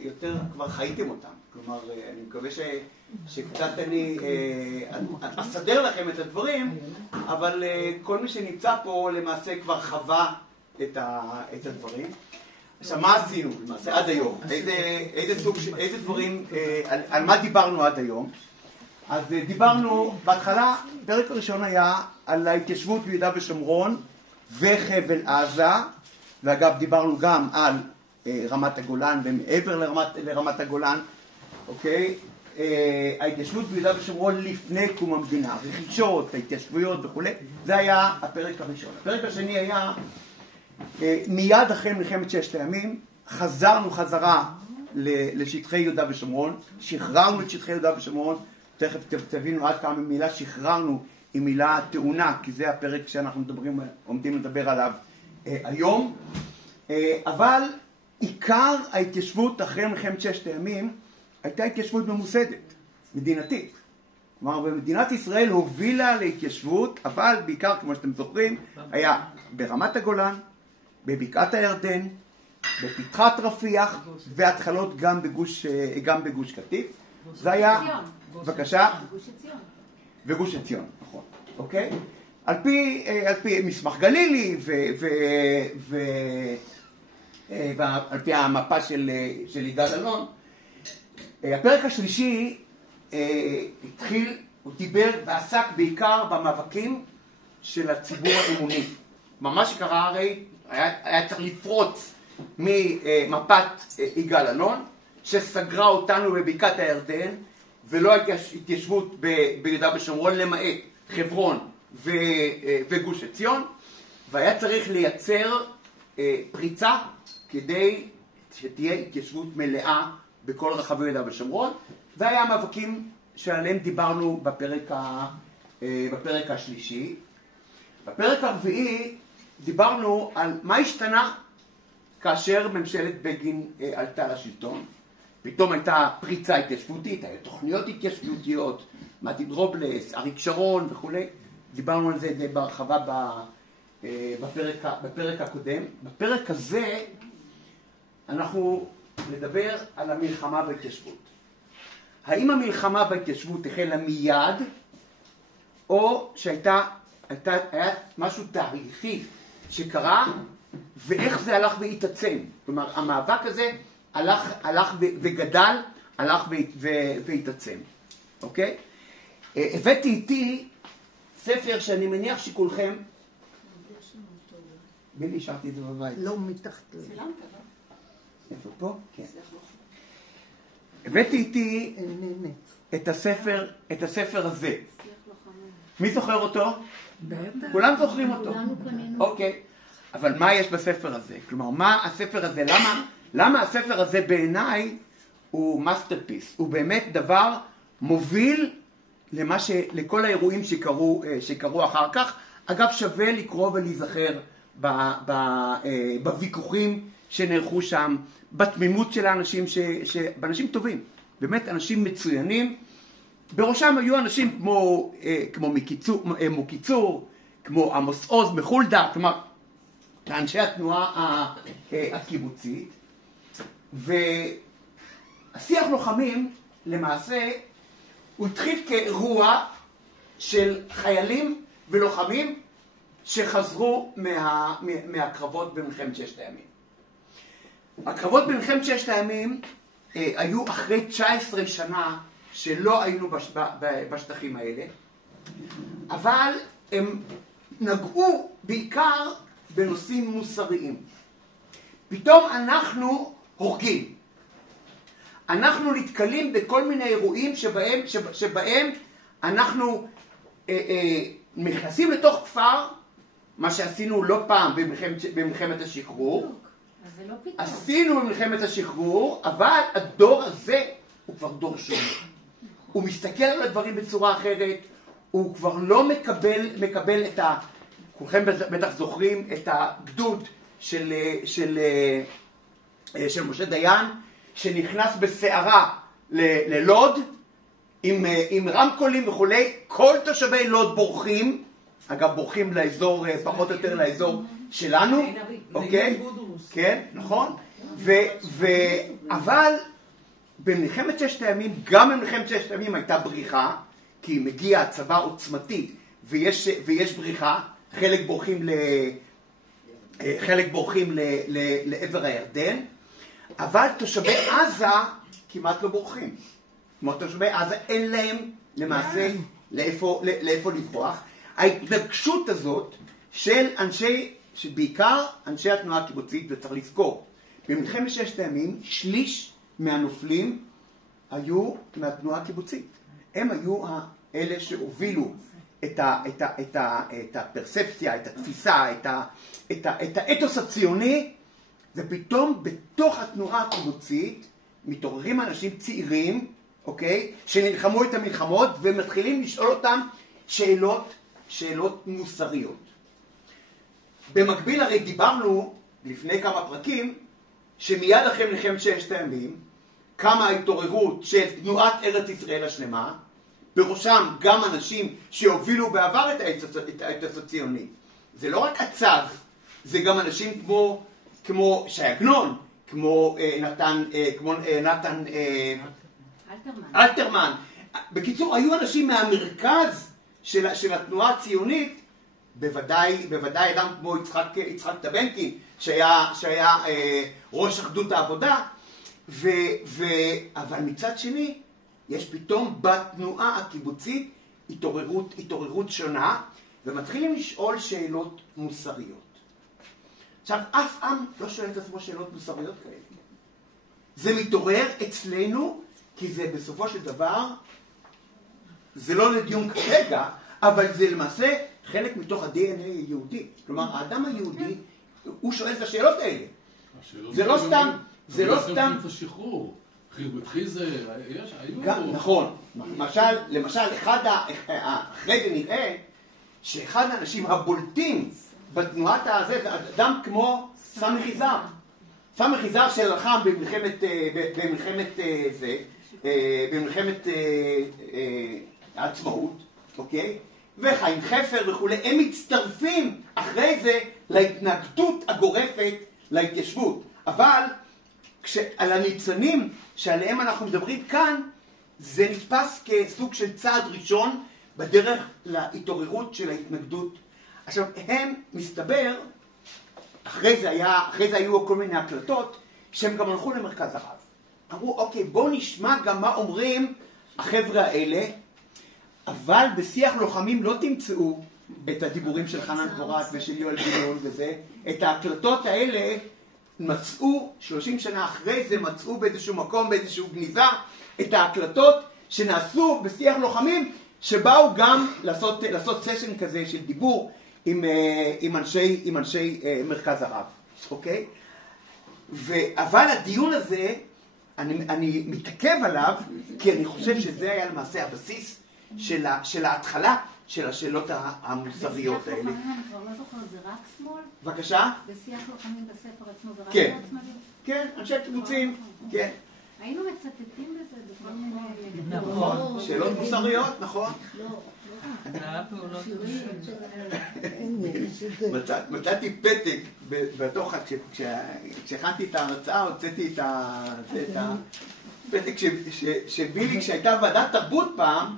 יותר כבר חייתם אותם. כלומר, אני מקווה שקצת אני אסדר לכם את הדברים, אבל כל מי שנמצא פה למעשה כבר חווה את הדברים. עכשיו, מה עשינו למעשה עד היום? איזה דברים, על מה דיברנו עד היום? אז דיברנו, בהתחלה, פרק הראשון היה על ההתיישבות ביהודה ושומרון וחבל עזה, ואגב דיברנו גם על רמת הגולן ומעבר לרמת הגולן, אוקיי? ההתיישבות ביהודה ושומרון לפני קום המדינה, רכישות, ההתיישבויות וכו', זה היה הפרק הראשון. הפרק השני היה מיד אחרי מלחמת ששת הימים, חזרנו חזרה לשטחי יהודה ושומרון, שחררנו את שטחי יהודה ושומרון, תכף תבינו עד כמה מילה שחררנו עם מילה טעונה, כי זה הפרק שאנחנו עומדים לדבר עליו היום. אבל עיקר ההתיישבות אחרי מלחמת ששת הימים הייתה התיישבות ממוסדת, מדינתית. כלומר, במדינת ישראל הובילה להתיישבות, אבל בעיקר, כמו שאתם זוכרים, היה ברמת הגולן, בבקעת הירדן, בפתחת רפיח, והתחלות גם בגוש קטיף. זה היה, בבקשה, וגוש עציון, נכון, אוקיי? על פי מסמך גלילי ועל פי המפה של יגאל אלון, הפרק השלישי התחיל, הוא דיבר ועסק בעיקר במאבקים של הציבור האמוני. מה שקרה הרי היה צריך לפרוץ ממפת יגאל אלון, שסגרה אותנו בבקעת הירדן, ולא הייתה התיישבות ביהודה ושומרון למעט חברון וגוש עציון, והיה צריך לייצר פריצה כדי שתהיה התיישבות מלאה בכל רחבי יהודה ושומרון. זה היה המאבקים שעליהם דיברנו בפרק השלישי. בפרק הרביעי דיברנו על מה השתנה כאשר ממשלת בגין עלתה לשלטון. פתאום הייתה פריצה התיישבותית, היו תוכניות התיישבותיות, מתין רובלס, אריק שרון וכו'. דיברנו על זה די בהרחבה בפרק הקודם. בפרק הזה אנחנו נדבר על המלחמה בהתיישבות. האם המלחמה בהתיישבות החלה מיד, או היה משהו תהליכי שקרה, ואיך זה הלך והתעצם? כלומר, המאבק הזה הלך וגדל, הלך והתעצם. אוקיי? הבאתי איתי ספר שאני מניח שכולכם... בילי, השארתי את זה בבית. לא, מתחת לזה. צילמת, לא? איפה פה? כן. הבאתי איתי את הספר הזה. מי זוכר אותו? בטח. כולם זוכרים אותו. כולנו קנינו. אוקיי. אבל מה יש בספר הזה? כלומר, מה הספר הזה? למה הספר הזה בעיניי הוא מאסטרפיס? הוא באמת דבר מוביל לכל האירועים שקרו אחר כך. אגב, שווה לקרוא ולהיזכר בוויכוחים שנערכו שם, בתמימות של האנשים, באנשים טובים, באמת אנשים מצוינים. בראשם היו אנשים כמו מוקיצור, כמו עמוס עוז מחולדה, כלומר, לאנשי התנועה הקיבוצית. והשיח לוחמים, למעשה, הוא התחיל כאירוע של חיילים ולוחמים שחזרו מהקרבות במלחמת ששת הימים. הקרבות במלחמת ששת הימים היו אחרי 19 שנה שלא היינו בשטחים האלה, אבל הם נגעו בעיקר בנושאים מוסריים. פתאום אנחנו הורגים. אנחנו נתקלים בכל מיני אירועים שבהם אנחנו נכנסים לתוך כפר, מה שעשינו לא פעם במלחמת השחרור. עשינו במלחמת השחרור, אבל הדור הזה הוא כבר דור שונה. הוא מסתכל על הדברים בצורה אחרת, הוא כבר לא מקבל את כולכם בטח זוכרים את הגדוד של משה דיין, שנכנס בסערה ללוד, עם רמקולים וכולי. כל תושבי לוד בורחים, אגב בורחים לאזור, פחות או יותר לאזור שלנו, אוקיי? כן, נכון. אבל במלחמת ששת הימים, גם במלחמת ששת הימים הייתה בריחה, כי מגיע הצבא עוצמתי ויש בריחה, חלק בורחים לעבר הירדן, אבל תושבי עזה כמעט לא בורחים. כמו תושבי עזה אין להם למעשה לאיפה לברוח. ההתנגשות הזאת של בעיקר אנשי התנועה הקיבוצית, וצריך לזכור, במלחמת ששת הימים שליש מהנופלים היו מהתנועה הקיבוצית. הם היו אלה שהובילו את הפרספציה, את התפיסה, את האתוס הציוני, ופתאום בתוך התנועה הקיבוצית מתעוררים אנשים צעירים, אוקיי, שנלחמו את המלחמות ומתחילים לשאול אותם שאלות מוסריות. במקביל הרי דיברנו לפני כמה פרקים שמיד אחרי מלחמת ששת הימים קמה ההתעוררות של תנועת ארץ ישראל השלמה, בראשם גם אנשים שהובילו בעבר את האתוס הציוני. זה לא רק הצג, זה גם אנשים כמו ש"י עגנון, כמו נתן אלתרמן. בקיצור, היו אנשים מהמרכז של התנועה הציונית, בוודאי אדם כמו יצחק טבנקין, שהיה ראש אחדות העבודה, אבל מצד שני, יש פתאום בתנועה הקיבוצית התעוררות שונה, ומתחילים לשאול שאלות מוסריות. עכשיו, אף עם לא שואל את עצמו שאלות מוסריות כאלה. זה מתעורר אצלנו, כי זה בסופו של דבר, זה לא לדיון כרגע, אבל זה למעשה חלק מתוך ה-DNA היהודי. כלומר, האדם היהודי, הוא שואל את השאלות האלה. זה לא סתם, זה לא סתם... חרבתחי זה, היו... נכון. למשל, אחרי זה נראה שאחד האנשים הבולטים בתנועת הזה, זה אדם כמו סמי חיזר. סמי חיזר שלחם במלחמת העצמאות, אוקיי? וחיים חפר וכולי, הם מצטרפים אחרי זה להתנגדות הגורפת להתיישבות. אבל על הניצנים שעליהם אנחנו מדברים כאן, זה נתפס כסוג של צעד ראשון בדרך להתעוררות של ההתנגדות. עכשיו, הם מסתבר, אחרי זה היו כל מיני הקלטות, שהם גם הלכו למרכז הרב. אמרו, אוקיי, בואו נשמע גם מה אומרים החבר'ה האלה, אבל בשיח לוחמים לא תמצאו את הדיבורים של חנן פורת ושל יואל בן-נון וזה. את ההקלטות האלה מצאו, 30 שנה אחרי זה מצאו באיזשהו מקום, באיזשהו גניזה, את ההקלטות שנעשו בשיח לוחמים, שבאו גם לעשות סשן כזה של דיבור עם אנשי מרכז הרב, אוקיי? אבל הדיון הזה, אני מתעכב עליו, כי אני חושב שזה היה למעשה הבסיס של ההתחלה של השאלות המוסריות האלה. בשיח לוחמים, אני כבר לא זוכרת, זה רק שמאל? בבקשה? בשיח לוחמים בספר עצמו זה רק כן. שמאל? כן, אנשי קיבוצים, כן. היינו מצטטים בזה בכל מיני... נכון, שאלות מוסריות, נכון. מצאתי פתק בתוך, כשהכנתי את ההרצאה, הוצאתי את הפתק של בילי כשהייתה ועדת תרבות פעם.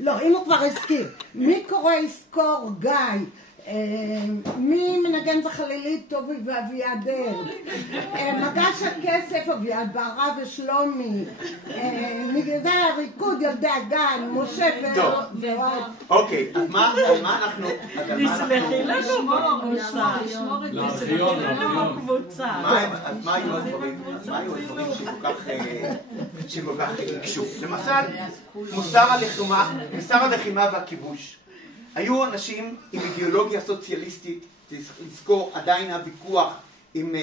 לא, אם הוא כבר הזכיר, מי קורא יזכור גיא? מי מנגן בחלילית טובי ואביעדר? מגש הכסף אביעד בערה ושלומי, מגדי הריקוד ילדי הגן, משה ועוד. אוקיי, אז מה אנחנו... תסלחי לנו לארכיון קבוצה. אז מה היו הדברים שכל כך הקשו? למשל, מוסר הלחימה והכיבוש. היו אנשים עם אידיאולוגיה סוציאליסטית, לזכור עדיין הוויכוח עם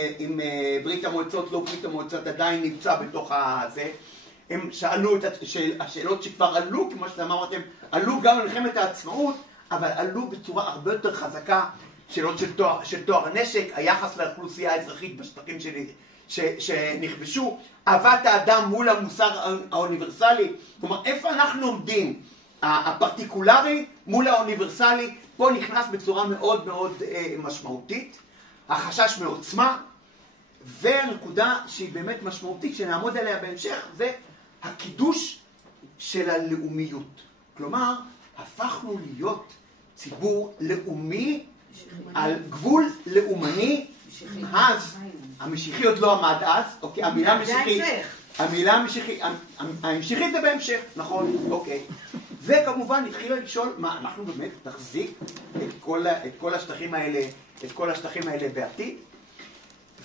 ברית המועצות, לא ברית המועצות עדיין נמצא בתוך הזה. הם שאלו את השאלות שכבר עלו, כמו שאמרתם, עלו גם במלחמת העצמאות, אבל עלו בצורה הרבה יותר חזקה, שאלות של טוהר הנשק, היחס לאוכלוסייה האזרחית בשטחים שנכבשו, אהבת האדם מול המוסר האוניברסלי. כלומר, איפה אנחנו עומדים? הפרטיקולרי מול האוניברסלי, פה נכנס בצורה מאוד מאוד משמעותית, החשש מעוצמה, והנקודה שהיא באמת משמעותית, שנעמוד עליה בהמשך, זה הקידוש של הלאומיות. כלומר, הפכנו להיות ציבור לאומי על גבול לאומני. אז, המשיחי עוד לא עמד אז, אוקיי, המילה המשיחית זה בהמשך, נכון, אוקיי. וכמובן התחילה לשאול, מה, אנחנו באמת נחזיק את כל השטחים האלה בעתיד?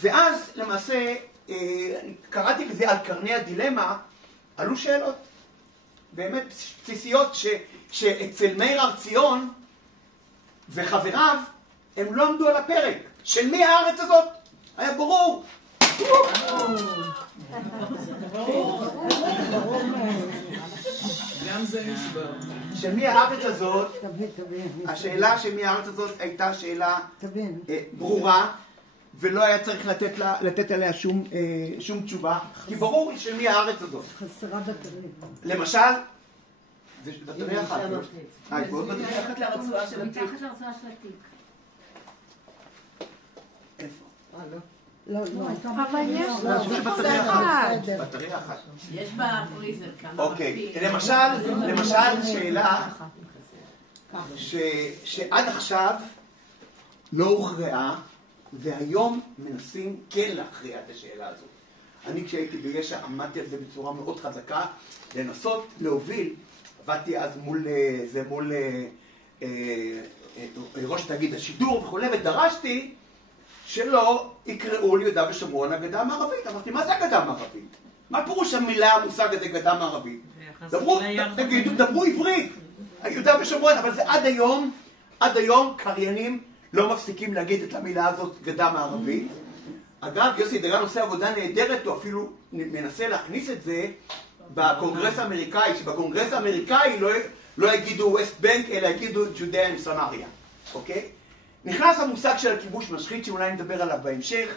ואז למעשה, קראתי לזה על קרני הדילמה, עלו שאלות באמת בסיסיות שאצל מאיר הר ציון וחבריו הם לא עמדו על הפרק. של מי הארץ הזאת? היה ברור. גם זה נשבר. של מי הארץ הזאת? השאלה של מי הארץ הזאת הייתה שאלה ברורה, ולא היה צריך לתת עליה שום תשובה, כי ברור של מי הארץ הזאת. חסרה בטריה. למשל, זה בטריה אחת. מתחת לרצועה של התיק. מתחת לרצועה של התיק. איפה? לא. אבל יש בטריה אחת. יש בפריזר כמה. אוקיי, למשל שאלה שעד עכשיו לא הוכרעה, והיום מנסים כן להכריע את השאלה הזאת. אני כשהייתי ביש"ע עמדתי על זה בצורה מאוד חזקה, לנסות להוביל, עבדתי אז מול ראש תאגיד השידור וכו', ודרשתי שלא יקראו ליהודה ושומרון הגדה המערבית. אמרתי, מה זה הגדה המערבית? מה פירוש המושג הזה גדה מערבית? דברו עברית, יהודה ושומרון, אבל זה עד היום קריינים לא מפסיקים להגיד את המילה הזאת גדה מערבית. אגב, יוסי דגן עושה עבודה נהדרת, הוא אפילו מנסה להכניס את זה בקונגרס האמריקאי, שבקונגרס האמריקאי לא יגידו ווסט בנק, אלא יגידו ג'ודיה עם סמריה, אוקיי? נכנס המושג של הכיבוש משחית, שאולי נדבר עליו בהמשך.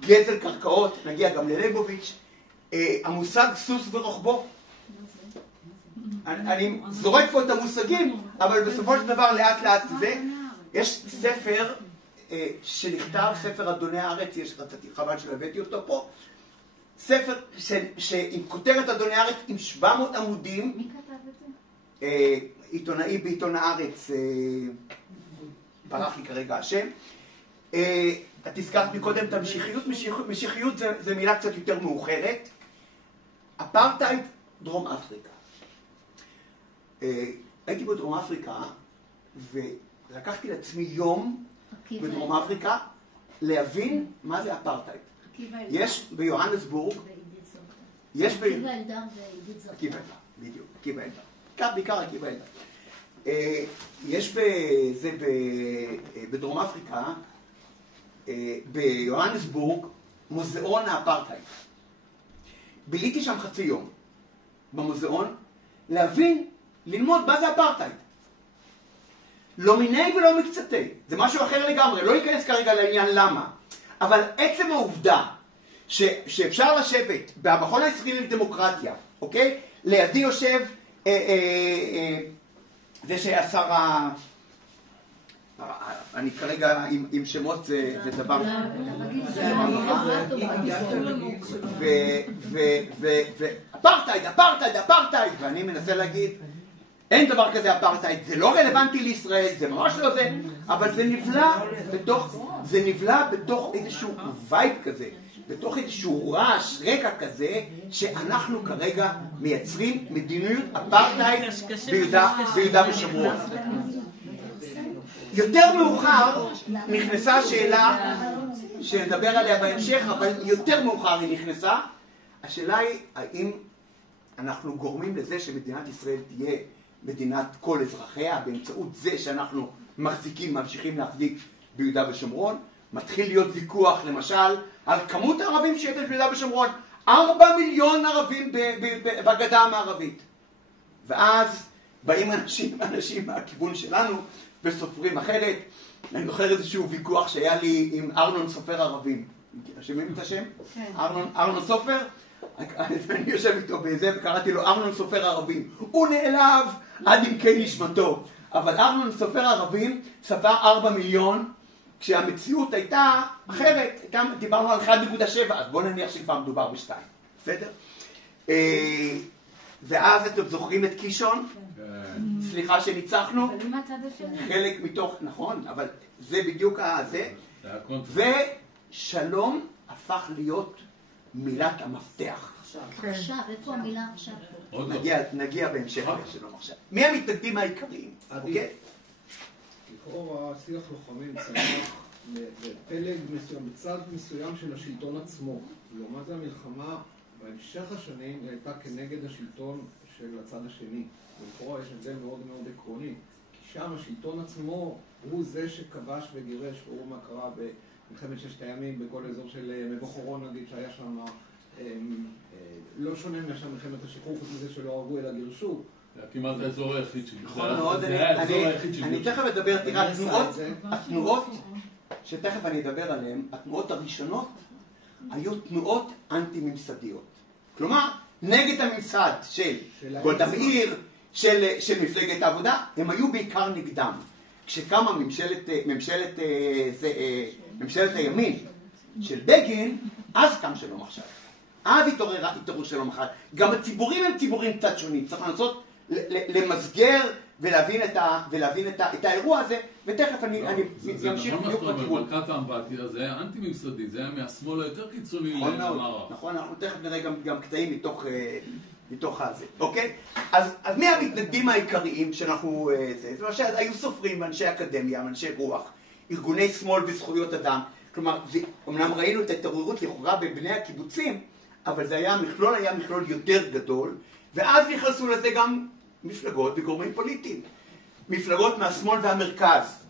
גזל קרקעות, נגיע גם לליבוביץ'. המושג סוס ורוחבו. אני זורק פה את המושגים, אבל בסופו של דבר לאט זה. יש ספר שנכתב, ספר אדוני הארץ, רציתי חבל שהבאתי אותו פה. ספר עם כותרת אדוני הארץ עם 700 עמודים. מי כתב את זה? עיתונאי בעיתון הארץ, ברח לי כרגע השם. את הזכרת מקודם את המשיחיות. משיחיות זה מילה קצת יותר מאוחרת. אפרטהייד, דרום אפריקה. הייתי בדרום אפריקה ולקחתי לעצמי יום בדרום אפריקה להבין מה זה אפרטהייד. יש ביוהנסבורג, יש עקיבא אלדר ועידית זרקא. עקיבא אלדר, בדיוק, עקיבא אלדר. בעיקר עקיבא אלדר. יש בדרום אפריקה, ביוהנסבורג, מוזיאון האפרטהייד. ביליתי שם חצי יום במוזיאון להבין, ללמוד מה זה אפרטהייד. לא מיני ולא מקצתי, זה משהו אחר לגמרי, לא ייכנס כרגע לעניין למה. אבל עצם העובדה שאפשר לשבת במכון הישראלי לדמוקרטיה, אוקיי? לידי יושב זה שהיה שר אני כרגע עם שמות זה דבר אפרטהייד, ואני מנסה להגיד אין דבר כזה אפרטהייד, זה לא רלוונטי לישראל, זה ממש לא זה, אבל זה נבלע בתוך איזשהו וייב כזה, בתוך איזשהו רעש רקע כזה, שאנחנו כרגע מייצרים מדיניות אפרטהייד ביהודה ושומרון. יותר מאוחר נכנסה שאלה שנדבר עליה בהמשך, אבל יותר מאוחר היא נכנסה. השאלה היא האם אנחנו גורמים לזה שמדינת ישראל תהיה מדינת כל אזרחיה באמצעות זה שאנחנו ממשיכים להחזיק ביהודה ושומרון. מתחיל להיות ויכוח למשל על כמות הערבים שיש ביהודה ושומרון, 4 מיליון ערבים בגדה המערבית. ואז באים אנשים מהכיוון שלנו וסופרים אחרת. אני זוכר איזשהו ויכוח שהיה לי עם ארנון סופר ערבים. שומעים את השם? כן. ארנון סופר? אני יושב איתו בזה וקראתי לו ארנון סופר ערבים. הוא נעלב עד עמקי נשמתו. אבל ארנון סופר ערבים ספר 4 מיליון כשהמציאות הייתה אחרת, דיברנו על 1.7, אז בואו נניח שכבר מדובר ב2, בסדר? ואז אתם זוכרים את קישון? סליחה שניצחנו? אבל עם הצד השני. חלק מתוך, נכון, אבל זה בדיוק זה. ושלום הפך להיות מילת המפתח. עכשיו, איפה המילה עכשיו? נגיע בהמשך לשלום עכשיו. מי המתנגדים העיקריים? אוקיי? לכאורה שיח לוחמים צמח בפלג מסוים, בצד מסוים של השלטון עצמו. לעומת זה המלחמה בהמשך השנים הייתה כנגד השלטון של הצד השני. ולכאורה יש הבדל מאוד מאוד עקרוני. כי שם השלטון עצמו הוא זה שכבש וגירש, ראו מה קרה במלחמת ששת הימים, בכל אזור של מבוא חורון נגיד, שהיה שם לא שונה מאשר מלחמת השחרור, חוץ מזה שלא אהבו אלא גירשו. זה כמעט האזור היחיד שלי. נכון מאוד, אני תכף אדבר, תראה, התנועות שתכף אני אדבר עליהן, התנועות הראשונות היו תנועות אנטי-ממסדיות. כלומר, נגד הממסד של גולדה מאיר, של מפלגת העבודה, הם היו בעיקר נגדם. כשקמה ממשלת הימין של בגין, אז קם שלום עכשיו. אז התעוררו שלום עכשיו. גם הציבורים הם ציבורים קצת שונים. צריך לנסות למסגר ולהבין את האירוע הזה, ותכף אני אמשיך בדיוק בכיוון. מלכת האמבטיה זה היה אנטי-ממסדי, זה היה מהשמאל היותר קיצוני למערב. נכון, אנחנו תכף נראה גם קטעים מתוך הזה, אוקיי? אז מי המתנגדים העיקריים שאנחנו... למשל, היו סופרים ואנשי אקדמיה, אנשי רוח, ארגוני שמאל וזכויות אדם. כלומר, אמנם ראינו את ההתעוררות לכאורה בבני הקיבוצים, אבל זה היה מכלול יותר גדול, ואז נכנסו לזה גם מפלגות וגורמים פוליטיים. מפלגות מהשמאל והמרכז,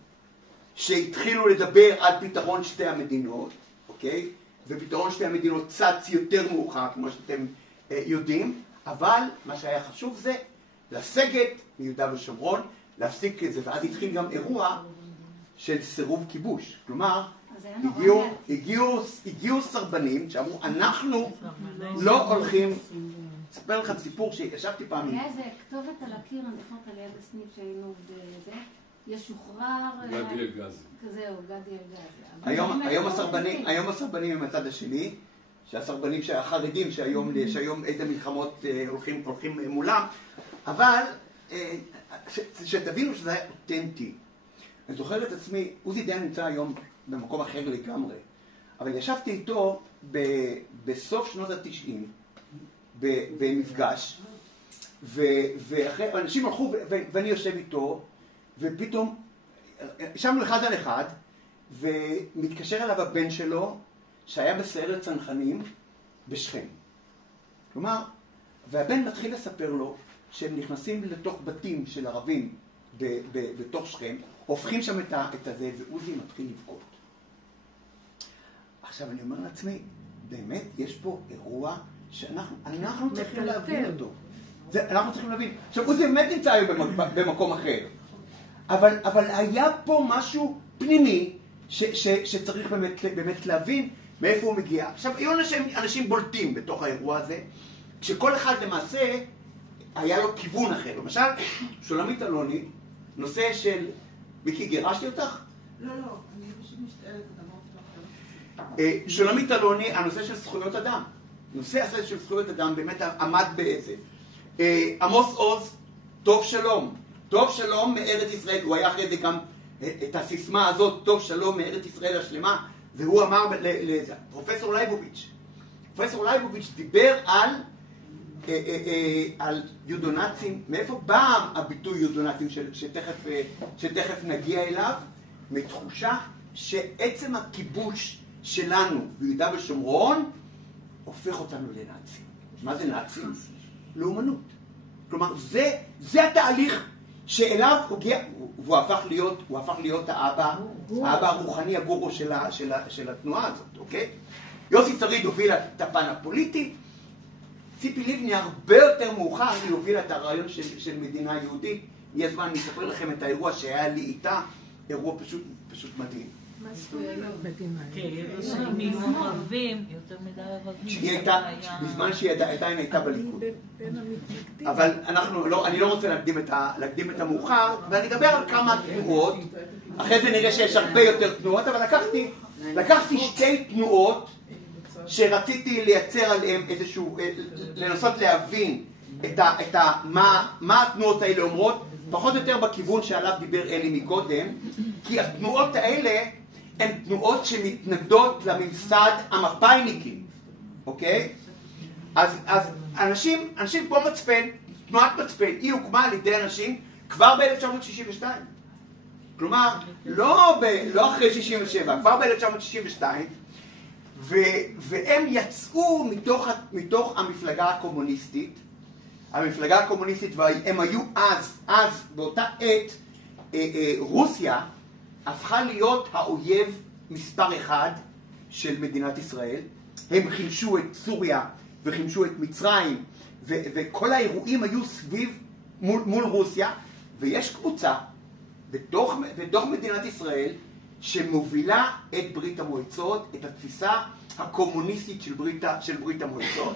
שהתחילו לדבר על פתרון שתי המדינות, אוקיי? ופתרון שתי המדינות צץ יותר מאוחר, כמו שאתם יודעים, אבל מה שהיה חשוב זה לסגת מיהודה ושומרון, להפסיק את זה, ואז התחיל גם אירוע של סירוב כיבוש. כלומר, הגיעו סרבנים שאמרו, אנחנו לא הולכים... אספר לכם סיפור שישבתי פעם... היה איזה כתובת על הקיר, אני זוכרת על יד הסניף שהיינו בזה, ישוחרר... גדי אלגזי. כזהו, גדי אלגזי. היום הסרבנים הם הצד השני, שהסרבנים החרדים שהיום איזה מלחמות הולכים מולם, אבל שתבינו שזה היה אותנטי. אני זוכר את עצמי, עוזי דיין נמצא היום במקום אחר לגמרי, אבל ישבתי איתו בסוף שנות ה-90, במפגש, ואנשים הלכו ואני יושב איתו, ופתאום ישבנו אחד על אחד, ומתקשר אליו הבן שלו, שהיה בסיירת צנחנים בשכם. כלומר, והבן מתחיל לספר לו שהם נכנסים לתוך בתים של ערבים בתוך שכם, הופכים שם את הזה, ועוזי מתחיל לבכות. עכשיו אני אומר לעצמי, באמת יש פה אירוע שאנחנו צריכים להבין אותו. אנחנו צריכים להבין. עכשיו עוזי באמת נמצא היום במקום אחר, אבל היה פה משהו פנימי שצריך באמת להבין מאיפה הוא מגיע. עכשיו היו אנשים בולטים בתוך האירוע הזה, כשכל אחד למעשה היה לו כיוון אחר. למשל, שולמית אלוני, נושא של... מיקי, גירשתי אותך? לא, אני פשוט משתעלת את המוח. שולמית אלוני, הנושא של זכויות אדם. נושא הזה של זכויות אדם באמת עמד באיזה. עמוס עוז, טוב שלום. טוב שלום מארץ ישראל. הוא היה אחרי זה גם את הסיסמה הזאת, טוב שלום מארץ ישראל השלמה, והוא אמר פרופסור לייבוביץ'. פרופסור לייבוביץ' דיבר על יודונאצים. מאיפה בא הביטוי יודונאצים שתכף נגיע אליו? מתחושה שעצם הכיבוש שלנו ביהודה ושומרון הופך אותנו לנאצים. מה זה נאצים? לאומנות. כלומר, זה התהליך שאליו הגיע, והוא הפך להיות האבא הרוחני, הגורו של התנועה הזאת, אוקיי? יוסי שריד הוביל את הפן הפוליטי, ציפי לבני הרבה יותר מאוחר היא הובילה את הרעיון של מדינה יהודית. יהיה זמן, אני אספר לכם את האירוע שהיה לי איתה, אירוע פשוט מדהים. מה זכויות מדינה? כן, מיליון ערבים, יותר מדי ערבים. בזמן שהיא עדיין הייתה בליכוד. אבל אני לא רוצה להקדים את המאוחר, ואני אדבר על כמה תנועות אחרי זה נראה שיש הרבה יותר תנועות, אבל לקחתי שתי תנועות שרציתי לייצר עליהן איזשהו, לנסות להבין מה התנועות האלה אומרות, פחות או יותר בכיוון שעליו דיבר אלי מקודם, כי התנועות האלה הן תנועות שמתנגדות לממסד המפאיניקי, אוקיי? אז אנשים כמו מצפן, תנועת מצפן, היא הוקמה על ידי אנשים כבר ב-1962. כלומר, לא אחרי 67, כבר ב-1962, והם יצאו מתוך המפלגה הקומוניסטית, והם היו אז באותה עת, רוסיה הפכה להיות האויב מספר אחד של מדינת ישראל. הם חימשו את סוריה וחימשו את מצרים, וכל האירועים היו סביב מול רוסיה, ויש קבוצה בתוך מדינת ישראל שמובילה את ברית המועצות, את התפיסה הקומוניסטית של ברית המועצות.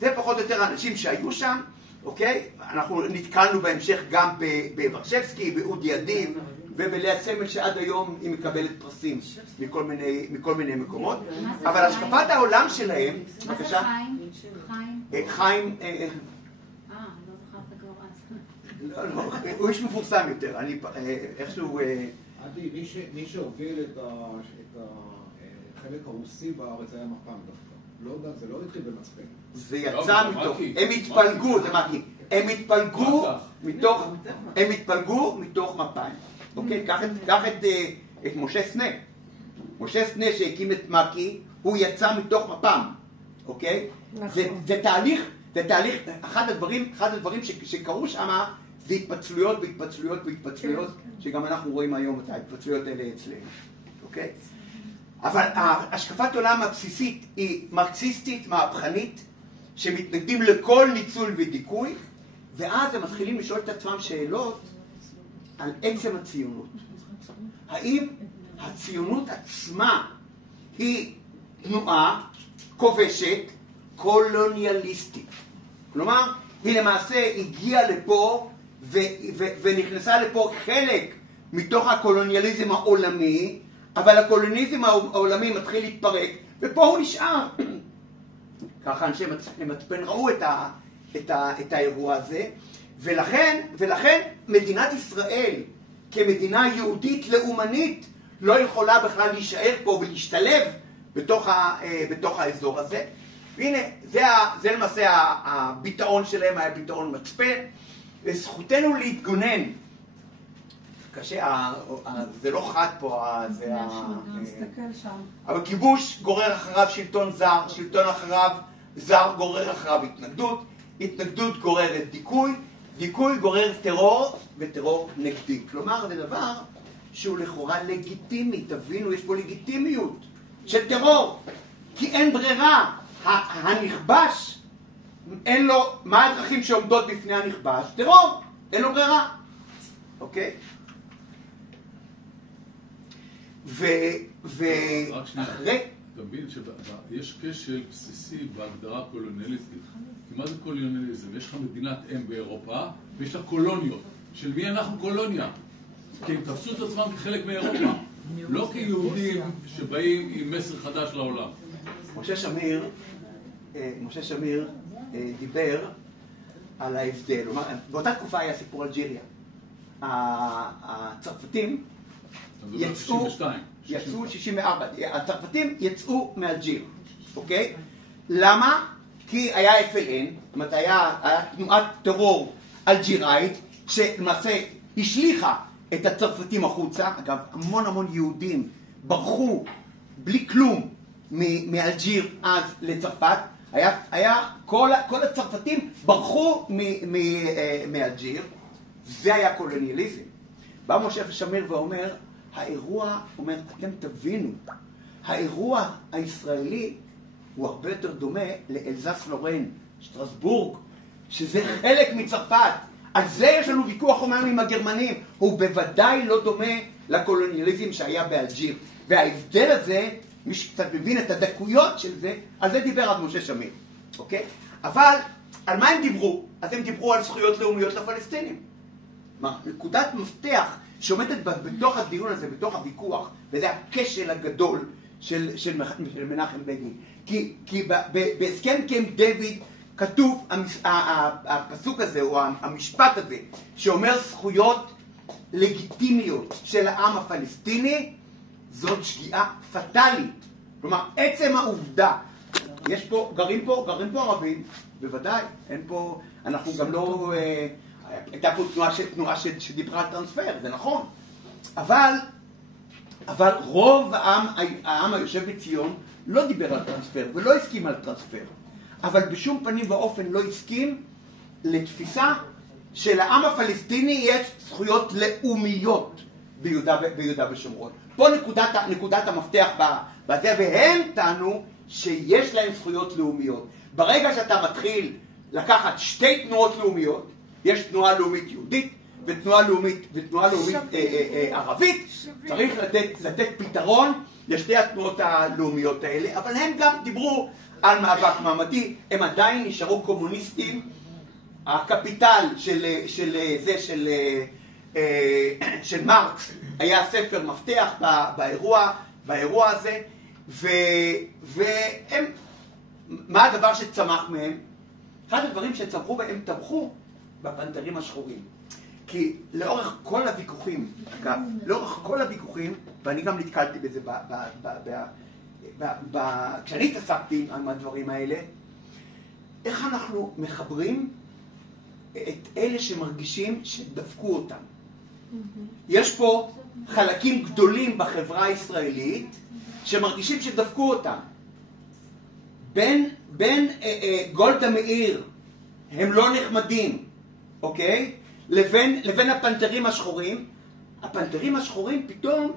זה פחות או יותר האנשים שהיו שם, אוקיי? אנחנו נתקלנו בהמשך גם בוורשבסקי, באודי אדיב ובלאה סמל, שעד היום היא מקבלת פרסים מכל מיני מקומות. אבל השקפת העולם שלהם, בבקשה. חיים? לא זכרת כבר אז. לא, הוא איש מפורסם יותר. אני איכשהו... עדי, מי שהוביל את החלק הרוסי בארץ היה מפ"ם דווקא. לא יודע, זה לא התחיל במצפן. זה יצא מתוך, הם התפלגו, זה מרקי, הם התפלגו מתוך מפ"ם. אוקיי, קח את משה סנה. משה סנה שהקים את מרקי, הוא יצא מתוך מפ"ם. אוקיי? זה תהליך, אחד הדברים שקרו שם, זה התפצלויות, שגם אנחנו רואים היום את ההתפצלויות האלה אצלנו. אוקיי? אבל השקפת עולם הבסיסית היא מרקסיסטית, מהפכנית, שמתנגדים לכל ניצול ודיכוי, ואז הם מתחילים לשאול את עצמם שאלות על עצם הציונות. האם הציונות עצמה היא תנועה כובשת קולוניאליסטית? כלומר, היא למעשה הגיעה לפה ונכנסה לפה חלק מתוך הקולוניאליזם העולמי, אבל הקולוניאליזם העולמי מתחיל להתפרק, ופה הוא נשאר. ככה אנשי מצפן ראו את האירוע הזה, ולכן מדינת ישראל כמדינה יהודית לאומנית לא יכולה בכלל להישאר פה ולהשתלב בתוך האזור הזה. והנה, זה למעשה הביטאון שלהם, היה ביטאון מצפן. זכותנו להתגונן. קשה, זה לא חד פה, זה אבל כיבוש גורר אחריו שלטון זר, שלטון אחריו זר גורר אחריו התנגדות, התנגדות גוררת דיכוי, דיכוי גורר טרור, וטרור נגדי. כלומר, זה דבר שהוא לכאורה לגיטימי. תבינו, יש פה לגיטימיות של טרור, כי אין ברירה. הנכבש, אין לו, מה הדרכים שעומדות בפני הנכבש? טרור, אין לו ברירה. אוקיי? רק שנייה, תבין שיש כשל בסיסי בהגדרה קולוניאליסטית. כי מה זה קולוניאליזם? יש לך מדינת אם באירופה, ויש לה קולוניות. של מי אנחנו קולוניה? כי הם תפסו את עצמם כחלק מאירופה. לא כיהודים שבאים עם מסר חדש לעולם. משה שמיר דיבר על ההבדל. באותה תקופה היה סיפור אלג'יריה. הצרפתים יצאו 64, הצרפתים יצאו מאלג'יר, אוקיי? למה? כי היה FLN, זאת אומרת, היה תנועת טרור אלג'יראית, שלמעשה השליחה את הצרפתים החוצה. אגב, המון יהודים ברחו בלי כלום מאלג'יר אז לצרפת. כל הצרפתים ברחו מאלג'יר. זה היה קולוניאליזם. בא משה שמיר ואומר, האירוע, אומר, אתם תבינו, האירוע הישראלי הוא הרבה יותר דומה לאלזס לורן, שטרסבורג, שזה חלק מצרפת. על זה יש לנו ויכוח אומנם עם הגרמנים, הוא בוודאי לא דומה לקולוניאליזם שהיה באלג'יר. וההבדל הזה, מי שקצת מבין את הדקויות של זה, על זה דיבר אז משה שמיר, אוקיי? אבל על מה הם דיברו? אז הם דיברו על זכויות לאומיות לפלסטינים. נקודת מפתח שעומדת בתוך הדיון הזה, בתוך הוויכוח, וזה הכשל הגדול של מנחם בגין. כי בהסכם קמפ דיוויד כתוב הפסוק הזה, או המשפט הזה, שאומר זכויות לגיטימיות של העם הפלסטיני, זאת שגיאה פטאלית. כלומר, עצם העובדה, גרים פה ערבים, בוודאי, אין פה, אנחנו גם לא, הייתה פה תנועה שדיברה על טרנספר, זה נכון. אבל רוב העם היושב בציון לא דיבר על טרנספר ולא הסכים על טרנספר. אבל בשום פנים ואופן לא הסכים לתפיסה שלעם הפלסטיני יש זכויות לאומיות ביהודה ושומרון. פה נקודת המפתח בזה, והם טענו שיש להם זכויות לאומיות. ברגע שאתה מתחיל לקחת שתי תנועות לאומיות, יש תנועה לאומית יהודית ותנועה לאומית ערבית, צריך לתת פתרון לשתי התנועות הלאומיות האלה, אבל הם גם דיברו על מאבק מעמדי, הם עדיין נשארו קומוניסטים. הקפיטל של מרקס היה ספר מפתח באירוע הזה, והם, מה הדבר שצמח מהם? אחד הדברים שצמחו בהם, תמכו בפנתרים השחורים. כי לאורך כל הוויכוחים, אגב, ואני גם נתקלתי בזה כשאני התעסקתי עם הדברים האלה, איך אנחנו מחברים את אלה שמרגישים שדפקו אותם. יש פה חלקים גדולים בחברה הישראלית שמרגישים שדפקו אותם. בין גולדה מאיר, הם לא נחמדים, אוקיי? לבין הפנתרים השחורים. הפנתרים השחורים פתאום